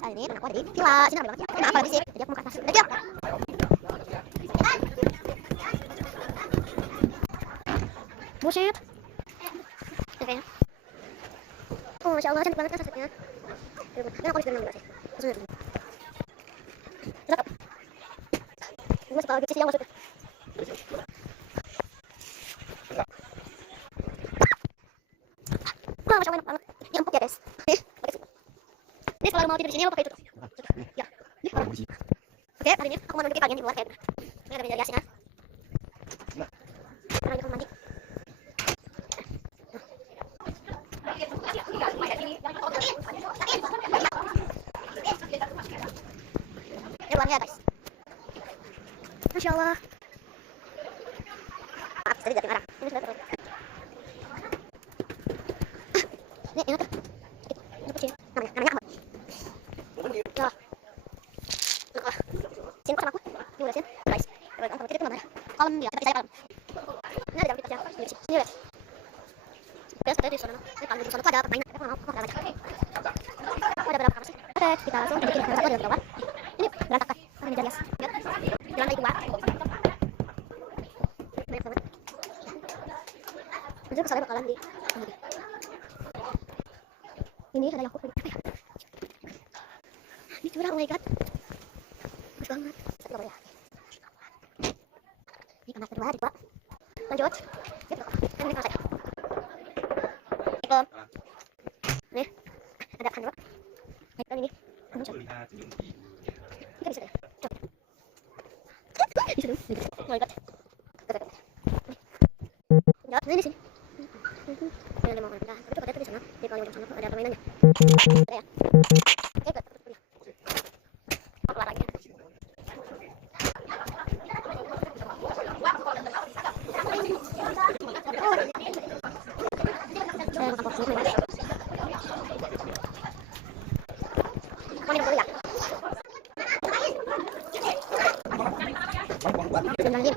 Kali ini aku ada di villa. Sini rame banget ya. Kenapa lagi sih? Jadi aku mau ke atas. Udah yuk. Buset. Kayaknya. Oh, Masya Allah, cantik banget kan sunsetnya. Ini aku juga nggak sih. Cakep. Gue suka gitu sih yang maksudnya. Wah, Masya Allah, enak banget. Ini empuk ya, guys. Ini kalau mau tidur di sini lo pakai itu tuh. Ya. Oke, hari ini aku mau nunjukin kalian di luar kayak gini. Ini ada meja riasnya. Sekarang kita mau mandi. Ini luarnya guys. Masya Allah. Maaf, tadi jatuh arah. Ini sudah terus. Ini enak tuh. Ini kecil. Namanya apa? Ya. Nah, sini sama aku. Ini udah sini. Guys. Kalau kita mana? Kalem dia, tapi saya kalem. Ini ada jam kita sini. Sini lihat. Oke, seperti di sana. Ini kalau di sana tuh ada permainan. Aku nggak mau. Aku nggak baca. Ada berapa kamar sih? Oke, kita langsung bikin kamar satu dan bawah. Ini berantakan. Ini jarias. Lihat. Di lantai 2. Banyak banget. Nanti kesannya bakalan di ini ada yang apa ya? Ini curang, oh my god. Bagus banget. Satu ya. Ini kamar kedua, dibuat. Lanjut. Gitu. Ini kamar saya. Assalamualaikum. Nih, ada kan dua. Dan ini. Muncul. Ini bisa deh. Coba. Bisa dulu. Oh my god. Ya, ini di sini. Ada mau pindah. Tapi tuh katanya di sana. Di kalau yang sana tuh ada permainannya. Ada ya. Oke, good. Mau keluar lagi. Saya makan porsi ini. Mau minum dulu ya. Jangan lagi.